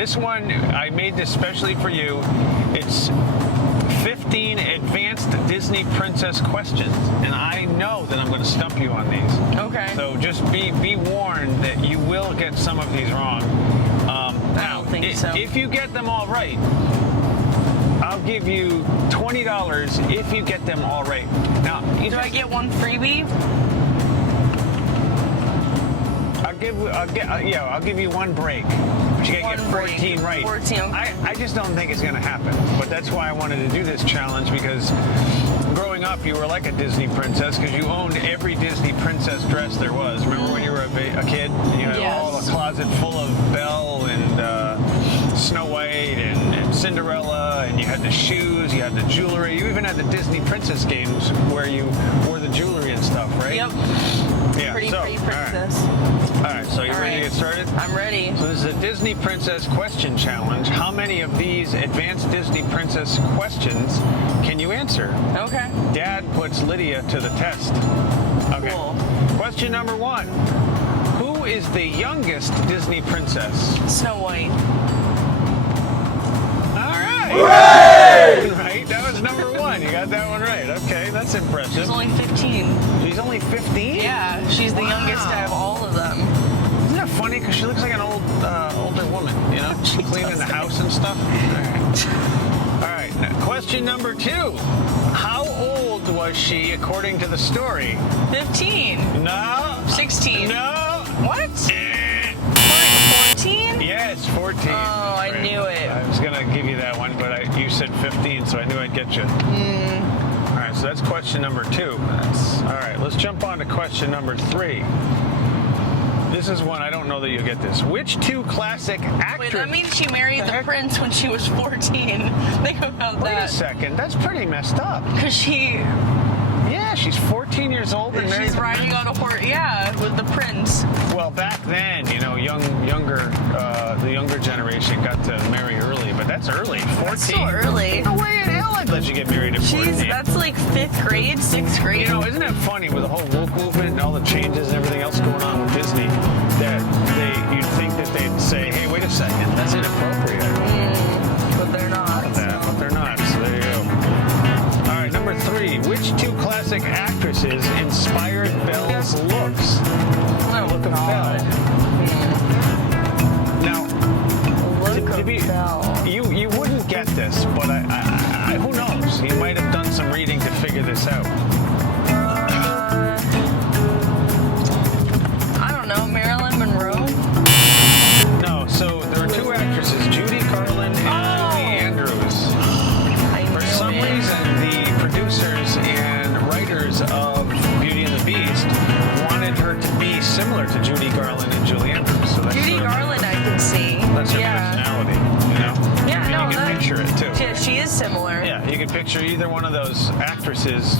This one, I made this specially for you. It's 15 advanced Disney princess questions, and I know that I'm going to stump you on these. Okay. So just be warned that you will get some of these wrong. I don't think so. If you get them all right, I'll give you $20 if you get them all right. Now, Do I get one freebie? I'll give you one break. But you gotta get 14 right. 14. Okay. I just don't think it's gonna happen. But that's why I wanted to do this challenge, because growing up you were like a Disney princess because you owned every Disney princess dress there was. Remember when you were a kid? You had all a closet full of Belle and Snow White and Cinderella, and you had the shoes, you had the jewelry. You even had the Disney princess games where you wore the jewelry and stuff, right? Yep. Yeah. Pretty princess. All right, so you ready to get started? I'm ready. So this is a Disney Princess Question Challenge. How many of these advanced Disney Princess questions can you answer? Okay. Dad puts Lydia to the test. Okay. Cool. Question number 1. Who is the youngest Disney princess? Snow White. All right. Hooray! Right, that was number 1. You got that one right. Okay, that's impressive. She's only 15. She's only 15? Yeah, she's the youngest out of all of them. Isn't that funny? Because she looks like an older woman, you know? She cleaning the house and stuff. All right. Now, question number 2. How old was she according to the story? 15. No. 16. No. What? 14? Yes, 14. Oh, I knew it. I was going to give you that one, but you said 15, so I knew I'd get you. All right, so that's question number 2. All right, let's jump on to question number 3. This is one, I don't know that you'll get this. Which 2 classic actors... Wait, that means she married the prince when she was 14. Think about Wait a that. second, that's pretty messed up. Because Yeah, she's 14 years old and married... she's riding on a horse, yeah, with the prince. Well, back then, you know, the younger generation got to marry early, but that's early. 14. That's so early. No way in hell I'd let you get married at 14. That's like 5th grade, 6th grade. You know, isn't it funny with the whole woke movement and all the changes and everything else going on with Disney that you'd think that they'd say, hey, wait a second, that's inappropriate. But they're not. But they're not, so there you go. All right, number 3. Which 2 classic actresses inspired Belle's looks? Oh, Look of Belle. Now, you wouldn't get this, but I who knows? You might have done some reading to figure this out. I don't know, Marilyn Monroe? No, so there are 2 actresses, Judy Garland and Julie Andrews. For some reason, the producers and writers of Beauty and the Beast wanted her to be similar to Judy Garland and Julie Andrews. So that's Judy Garland, I can see. That's her personality, you know? Yeah, no, you can picture it too. Yeah, she is similar. Yeah, you can picture either one of those actresses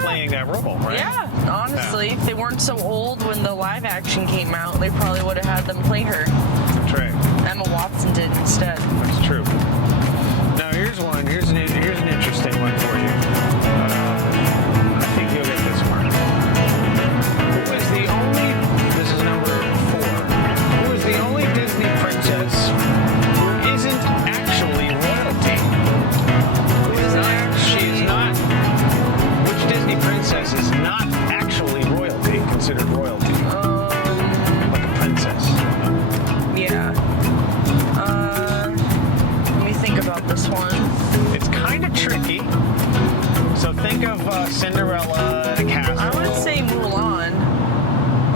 playing that role, right? Yeah, honestly, if they weren't so old when the live action came out, they probably would have had them play her. That's right. Emma Watson did instead. That's true. Now here's one. Here's an interesting one for you. I think you'll get this one. Who is the only? This is number 4. Who is the only Disney princess who isn't actually royalty? She is not. Which Disney princess is not actually royalty? Considered royalty? Like a princess. Yeah. Let me think about this one. It's kind of tricky. So think of Cinderella, the castle. I would say Mulan.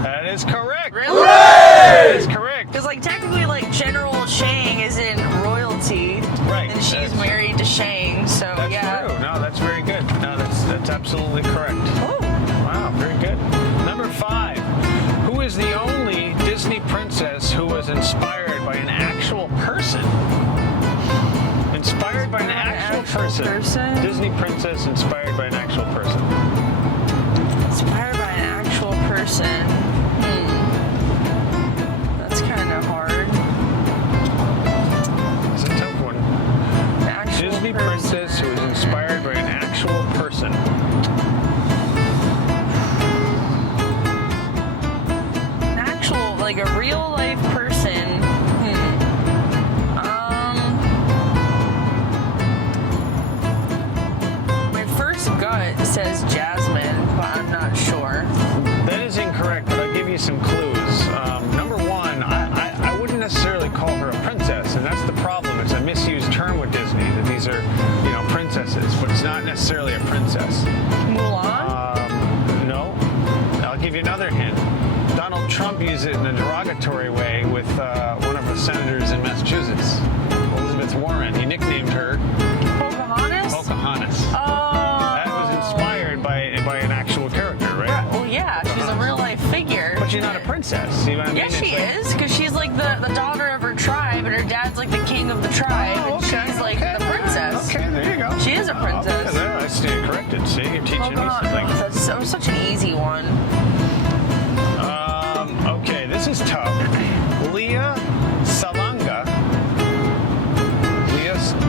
That is correct. Really? That is correct. Because, like, technically, like, General Shang isn't royalty. Right. And she's married to Shang, so That's yeah. true. No, that's very good. No, that's absolutely correct. Oh. Wow, very good. Number 5. Who is the only Disney princess who was inspired by an actual person? Inspired by an actual person. Disney princess inspired by an actual person. Inspired by an actual person. That's kind of hard. It's a tough one. An actual Disney person. princess who was inspired by an actual person. An actual, like a real life person. says Jasmine, but I'm not sure. That is incorrect, but I'll give you some clues. Number one, I wouldn't necessarily call her a princess, and that's the problem. It's a misused term with Disney, that these are, princesses, but it's not necessarily a princess. Mulan? No. I'll give you another hint. Donald Trump used it in a derogatory way with one of the senators in Massachusetts, Elizabeth Warren. He nicknamed her Pocahontas? Pocahontas. Oh. That was inspired by an actual character, right? Well, yeah, she's a real life figure. But she's not a princess. You know what I mean? Yes, she is, because she's like the daughter of her tribe, and her dad's like the king of the tribe, and she's like the princess. Okay, there you go. She is a princess. I stand corrected. See, you're teaching me something. That was such an easy one. Okay, this is tough. Leah Salonga.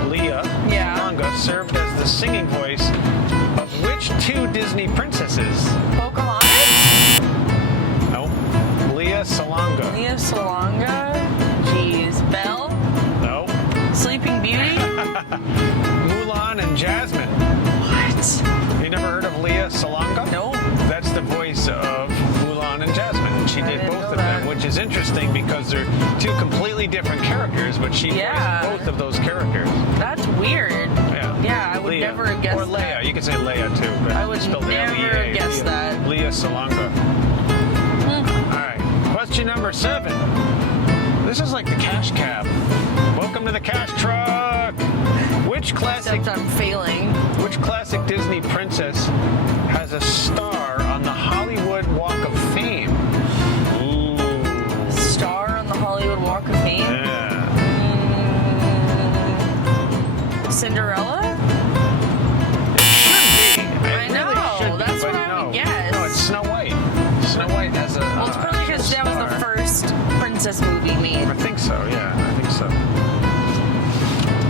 Leah Salonga served as the singing voice of which two Disney princesses? Pocahontas? No. Leah Salonga. Leah Salonga? Jeez. Belle? No. Sleeping Beauty? Mulan and Jasmine. What? You never heard of Leah Salonga? No. That's the voice of Mulan and Jasmine. She did both of them, which is interesting because they're two completely different characters, but she voiced both of those characters. That's weird. Yeah. Yeah, I would Leah. never have guessed Or Leia. that. You could say Leia too, but I would it's spelled never L-E-A. guess Leah. that. Leah Salonga. All right. Question number 7. This is like the cash cab. Welcome to the cash truck. Which classic Except I'm failing. Which classic Disney princess has a star on the Hollywood Walk of Fame? Ooh. Star on the Hollywood Walk of Fame? Yeah. Cinderella? Should be. I know. That's what I would guess. No, it's Snow White. Snow White has a. Well, it's probably because that was the first princess movie made. I think so. Yeah, I think so.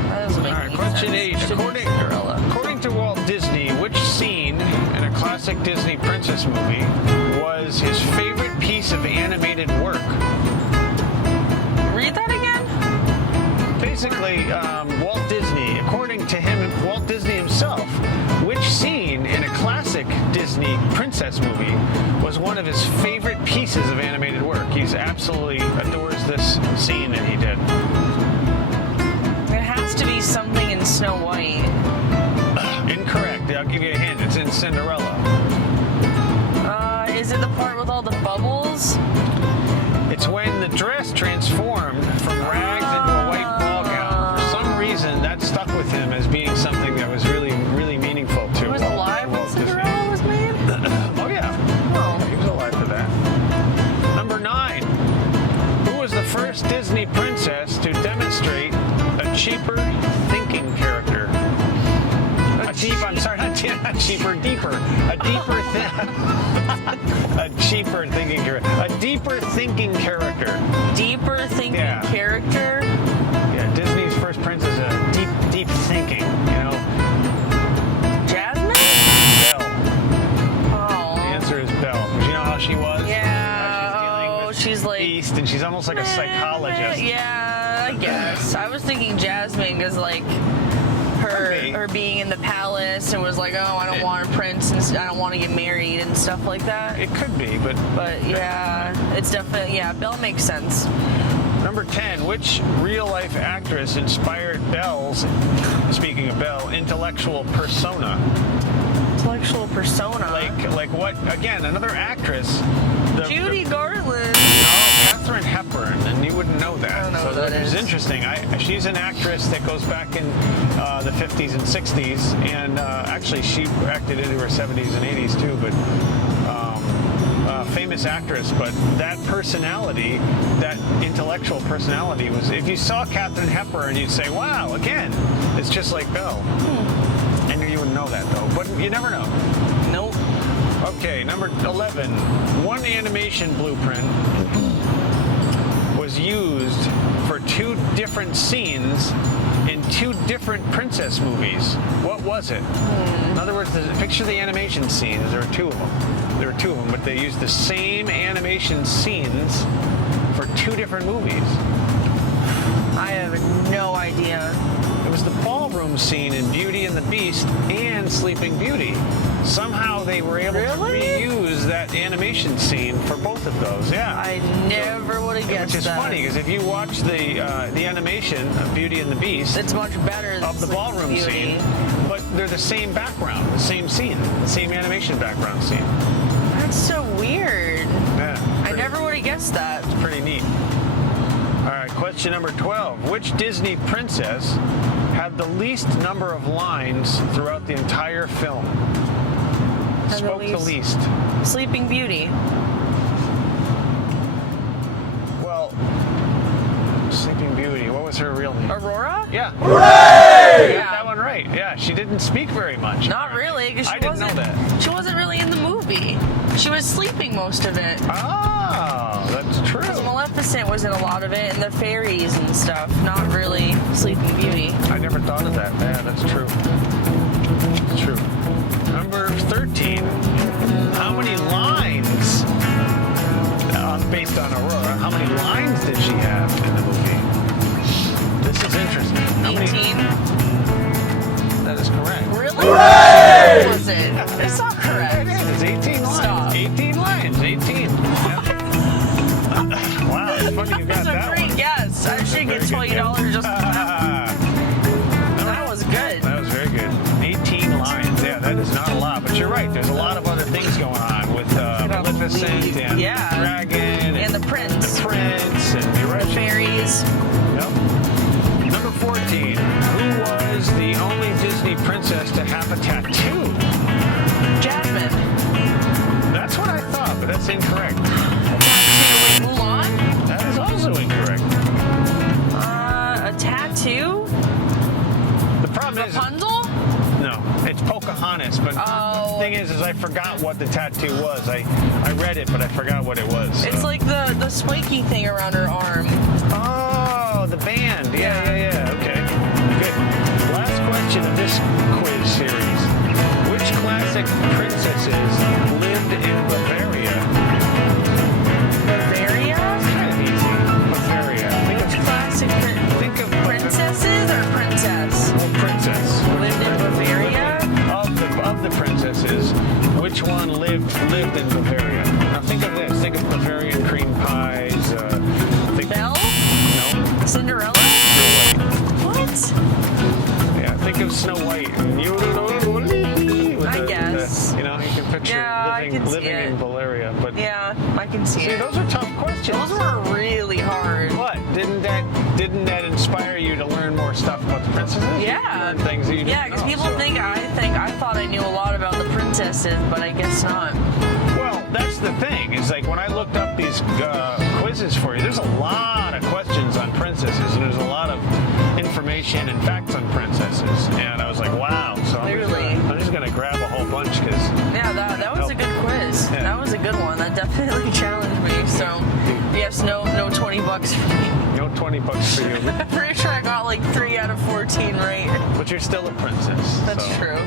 That doesn't make All right, any question sense. 8. According to Walt Disney, which scene in a classic Disney princess movie was his favorite piece of animated work? Read that again? Basically, Walt Disney, according to him, Walt Disney himself, which scene in a classic Disney princess movie was one of his favorite pieces of animated work? He absolutely adores this scene that he did. It has to be something in Snow White. Incorrect. I'll give you a hint. It's in Cinderella. Is it the part with all the bubbles? It's when the dress transformed from rags into a white ball gown. For some reason, that stuck with him as being something that was really, really meaningful to He was alive when Cinderella was made? Oh, yeah. Oh. He was alive for that. Number 9. Who was the first Disney princess to demonstrate a cheaper thinking character? Not cheaper, deeper. A cheaper thinking character. A deeper thinking character. Deeper thinking character? Yeah, Disney's first princess, deep thinking, Jasmine? Belle. Oh. The answer is Belle. Do you know how she was? Yeah. She's like Beast, and she's almost like a psychologist. Yeah, I guess. I was thinking Jasmine because like her being in the palace and was like, oh, I don't want a prince and I don't want to get married and stuff like that. It could be, but yeah, it's definitely Belle makes sense. Number 10, which real-life actress inspired Belle's, speaking of Belle, intellectual persona? Intellectual persona? Like what? Again, another actress. Judy Garland. No, Katharine Hepburn, and you wouldn't know that. I don't know so who that is. It's interesting. She's an actress that goes back in the 50s and 60s, and actually she acted into her 70s and 80s too, but famous actress. But that personality, that intellectual personality was, if you saw Katharine Hepburn, you'd say, wow, again, it's just like Belle. I knew you wouldn't know that though, but you never know. Nope. Okay, number 11. One animation blueprint was used for 2 different scenes in 2 different princess movies. What was it? In other words, picture the animation scenes. There are 2 of them. But they used the same animation scenes for 2 different movies. I have no idea. It was the ballroom scene in Beauty and the Beast and Sleeping Beauty. Somehow they were able to reuse that animation scene for both of those. Yeah. I never would have guessed that. Which is funny because if you watch the animation of Beauty and the Beast, it's much better than of the ballroom scene, but they're the same background, the same scene, the same animation background scene. That's so weird. Yeah. I never would have guessed that. It's pretty neat. All right, question number 12. Which Disney princess had the least number of lines throughout the entire film? Spoke the least. Sleeping Beauty. Well, Sleeping Beauty. What was her real name? Aurora? Yeah. Hooray! You got that one right. Yeah, she didn't speak very much. Not really, because I didn't know that. She wasn't really in the movie. She was sleeping most of it. Oh, that's true. Maleficent was in a lot of it, and the fairies and stuff. Not really Sleeping Beauty. I never thought of that. Yeah, that's true. That's true. Number 13. How many lines, based on Aurora, how many lines did she have in the movie? This is interesting. 18. That is correct. Really? Hooray! It wasn't. It's not correct. It is. 18 lines. Stop. 18 lines. 18. Yep. Wow, it's funny you got That's that a great one. guess. I should get $20 just for that. That was good. That was very good. 18 lines. Yeah, that is not a lot. But you're right. There's a lot of other things going on with Maleficent and Dragon and the Prince. The Prince and you're right. The fairies. Yep. Number 14. Who was the only Disney princess to have a tattoo? Jasmine. That's what I thought, but that's incorrect. Tattoo. Mulan? That is also incorrect. A tattoo? The problem is... Rapunzel? No, it's Pocahontas, but the thing is I forgot what the tattoo was. I read it, but I forgot what it was. So. It's like the spiky thing around her arm. Oh, the band. Yeah. Okay, good. Last question of this quiz series. Which classic princesses lived in Bavaria? Bavaria? Kind of easy. Bavaria. Which classic think of princesses or princess? Well, princess. Lived in Bavaria? Of the princesses, which one lived in Bavaria? Now think of this. Think of Bavarian cream pies. Belle? No. Cinderella? Snow White. What? Yeah, think of Snow White. I guess. You can picture living in Bavaria. But yeah, I can see it. Those are tough questions. Those were really hard. What? Didn't that inspire you to learn more stuff about the princesses? Yeah. Learn things that you didn't know. Yeah, because people think I thought I knew a lot about the princesses, but I guess not. Well, that's the thing. Is like when I looked up these quizzes for you, there's a lot of questions on princesses, and there's a lot of information and facts on princesses. And I was like, wow. So I'm just gonna grab a whole bunch because that was a good quiz. Yeah. That was a good one. That definitely challenged me. So yes, no $20 for me. No $20 for you. I'm pretty sure I got like 3 out of 14 right. But you're still a princess. That's true.